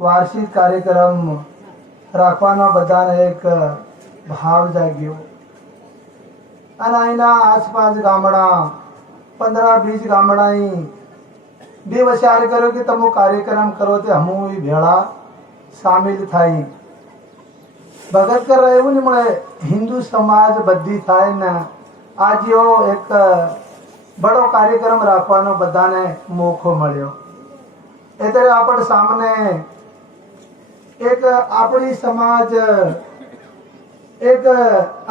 वार्षिक कार्यक्रम રાખવાનો બધાને એક ભાવ જાગ્યો અને અહીંના આસપાસ ગામડા 15-20 ગામડાની બે વિચાર કર્યો કે તમે કાર્યક્રમ કરો તે હમું ભેળા સામેલ થાય ભગત કર એવું નહીં મળે હિન્દુ સમાજ બધી થાય ને આજે એક બડો કાર્યક્રમ રાખવાનો બધાને મોકો મળ્યો એટલે આપણે સામને एक अपनी समाज एक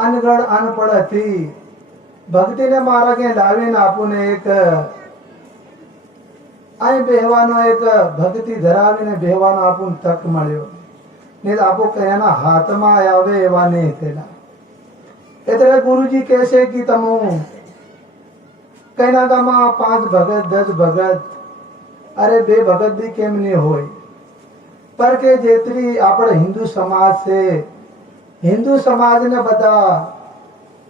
अनगढ़ अनपढ़ थी भक्ति ने मारा के लावी ने आपुने एक आई बेहवानो एक भक्ति धरावी ने बेहवानो आपुन तक मळ्यो ने आपो कहना हाथ में आवे एवा नहीं थेला એટલે ગુરુજી કહેશે કે તમો કઈના ગામમાં 5 ભગત 10 ભગત अरे बे भगत भी केम नहीं होय पर के जेतरी આપણે हिंदू समाज से हिंदू समाज ने बता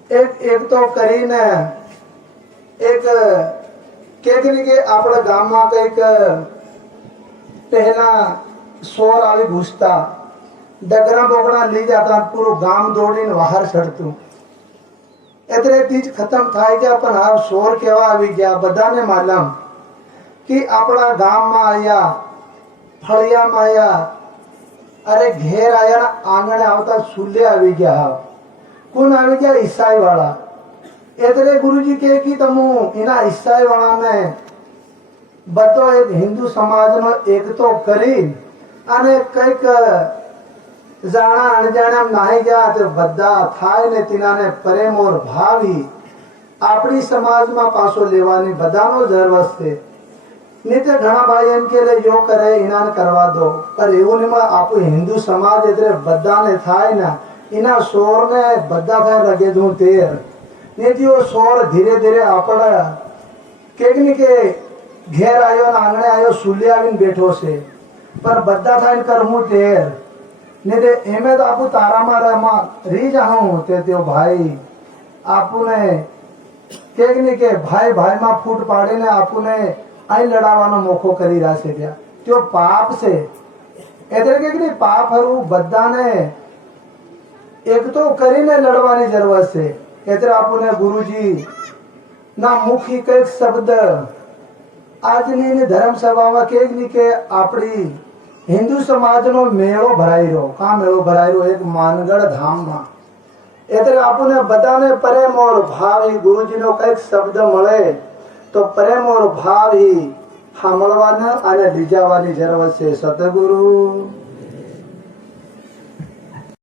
एक तो કરીને एक કેકની કે આપણા ગામમાં કઈક પહેલા સોર આવી ઘૂસતા ડગરા બોગડા લઈ જતા પૂરું ગામ દોડીને બહાર ચડતું એટલે તીજ ખતમ થાય ગયા પણ આ સોર કેવા આવી ગયા બધાને માલમ कि अपना गांव में आया फलिया में आया अरे घेर आया आंगणे आवता सुले आवी गया कौन आवी गया ईसाई वाला एतरे गुरुजी के कि तमु इना ईसाई वाला ने बतो एक हिंदू समाज नो एक तो करी अने कईक जाना अणजाणा नाही गया तो बद्दा थाय ने तिनाने प्रेम और भावी अपनी समाज में पासो लेवानी बधानो जरूरत है नित्य घना भाई एम के लिए यो करे इनान करवा दो पर एवं नहीं आप हिंदू समाज इतने बद्दा ने थाय ना इना शोर ने बद्दा थाय लगे दूं तेर नहीं वो शोर धीरे धीरे आपड़ा केकनी के घेर आयो ना आंगणे आयो सुले आवीन बैठो से पर बद्दा थाय कर हूं तेर नहीं दे एमे तो आपू तारा मारा मा री जाऊं ते भाई आपुने केकनी के भाई भाई मा फूट पाड़े ने आपुने आई लड़ावानो मोको करी रहा से क्या तो पाप से એટલે કે નહીં પાપ હરું બધાને એક તો કરીને લડવાની જરૂર છે એટલે આપણે ગુરુજી ના મુખી કઈક શબ્દ આજની ધર્મ સભામાં કેક ની કે આપણી હિન્દુ સમાજનો મેળો ભરાઈ રહ્યો કા મેળો ભરાઈ રહ્યો એક માનગઢ ધામમાં એટલે આપણે બધાને પ્રેમ और ભાવ ગુરુજીનો કઈક શબ્દ મળે तो प्रेम और भाव ही सामळवाना અને લીજાવાની જરૂર છે સતગુરુ।